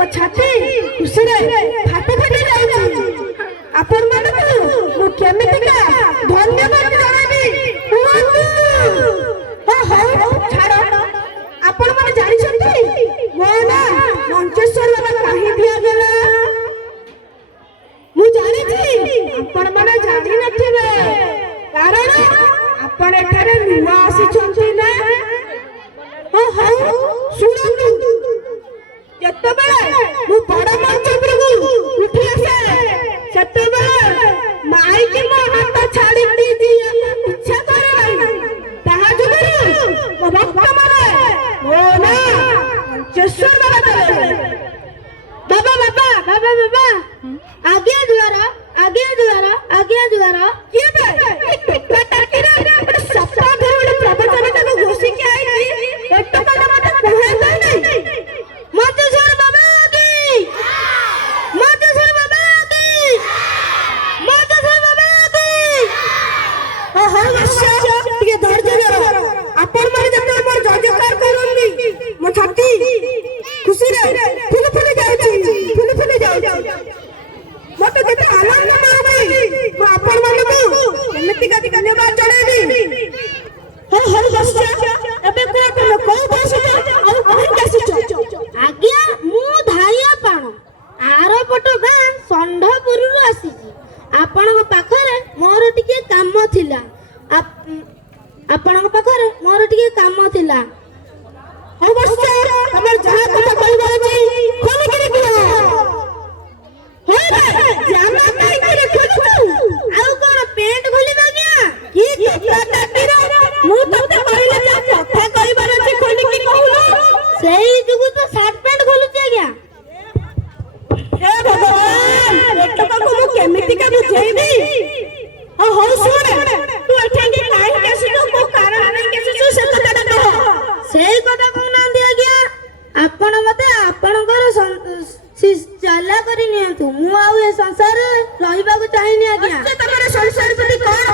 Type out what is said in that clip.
ମୋ ଛାତି ଖୁସିରେ ଫାଟି ଫାଟି ଯାଉଛି। ଆପଣମାନଙ୍କୁ ମୁଁ କେମିତିକା ଧନ୍ୟବାଦ ଜଣାଇବି କୁହନ୍ତୁ। ହଉ ଛାଡ଼, ଆପଣମାନେ ଜାଣିଛନ୍ତି ମୋ ନା ମଞ୍ଚେଶ୍ୱର ବାବା କାହିଁ ଦିଆଗଲା? ମୁଁ ଜାଣିଛି ଆପଣମାନେ ଜାଣିନଥିବେ, କାରଣ ଆପଣ ଏଠାରେ ନୂଆ ଆସିଛନ୍ତି ନା। ହଉ ଶୁଣନ୍ତୁ, ଯେତେବେଳେ ମୁଁ ବଡ଼ ମଞ୍ଚ ଉପରକୁ ଉଠି ଆସେ ସେତେବେଳେ ମାଇକି ମୋ ହାତ ଛାଡ଼ି ଯିବାକୁ ଇଚ୍ଛା କରେ ନାହିଁ। ତାହା ଯୋଗୁଁ ମୋ ଭକ୍ତମାନେ ମୋ ନା ମଞ୍ଚେଶ୍ୱର ବାବା ଦେଲେ। ବାବା ବାବା ବାବା ବାବା ଆଜ୍ଞା ଦୁଆର, ଆଜ୍ଞା ଦୁଆର, ଆଜ୍ଞା ଦୁଆର। କିଏ ବେ? ଏ ଟୋକା ଟାକିରେ ଗୋଟେ ସପ୍ତାହ ଧରି ଗୋଟେ ପ୍ରବଚନ ତାକୁ ଘୋଷିକି ଆଇଛି। ଏ ଟୋକାଟା ମତେ କୁହେ ନାହିଁ। ମଞ୍ଚେଶ୍ୱର ବାବା କି, ମଞ୍ଚେଶ୍ୱର ବାବା କି, ମଞ୍ଚେଶ୍ୱର ବାବା କି। ହଉ ଟିକେ ଧୈର୍ଯ୍ୟ ଧର। ଆପଣମାନେ ଯେତେବେଳେ ମୋର ଜୟ ଜୟକାର କରନ୍ତି ମୋ ଛାତି ଖୁସିରେ ଫୁଲି ଫୁଲି ଯାଉଛି। ମତେ କେତେ ଆନନ୍ଦ ମିଳୁଛି। ମୁଁ ଆପଣମାନଙ୍କୁ ଏମିତିକା ଧନ୍ୟବାଦ ଜଣାଇବି। ହଉ ବସ। ଏବେ କୁହ ତମେ କୋଉ ବସିଛ ଆଉ କାହିଁକି ଆସିଛ? ଆଜ୍ଞା ମୁଁ ଧାଇଆ ପାଣ ଆରପଟ ଗାଁ ଷଣ୍ଢପୁରରୁ ଆସିଛି। ଆପଣଙ୍କ ପାଖରେ ମୋର ଟିକେ କାମ ଥିଲା। ଆପଣଙ୍କ ପାଖରେ ମୋର ଟିକେ କାମ ଥିଲା। ହଉ ବସ, ତମର ଯାହା କଥା କହିବାର ଅଛି ଖୋଲିକିରି କୁହ। ଆଉ କଣ ପେଣ୍ଟ ଖୋଲିବ ଆଜ୍ଞା? କି ମୁଁ ତତେ କହିଲେ ଯା କଥା କହିବାର ଅଛି ଖୋଲିକି କହୁନୁ। ସେଇ ଯୋଗୁ ତ ସାର୍ଟ ପ୍ୟାଣ୍ଟ ଖୋଲୁଛି ଆଜ୍ଞା। ହେ ଭଗବାନ, ଏତକକୁ ମୁଁ କେମିତିକା ବୁଝେଇବି? ହଉ ଶୁଣେ, ତୁ ଏଠିକି କାହିଁକି ଆସିଛୁ, କୋଉ କାରଣ ନେଇକି ଆସିଛୁ ସେ କଥାଟା କହ। ସେଇ କଥା କହୁନାହାନ୍ତି ଆଜ୍ଞା। ଆପଣ ମତେ ଆପଣଙ୍କର ଚାଲା କରି ନିଅନ୍ତୁ। ମୁଁ ଆଉ ଏ ସଂସାରରେ ରହିବାକୁ ଚାହିଁନି ଆଜ୍ଞା। ତମର ସଂସାର ପ୍ରତି କଣ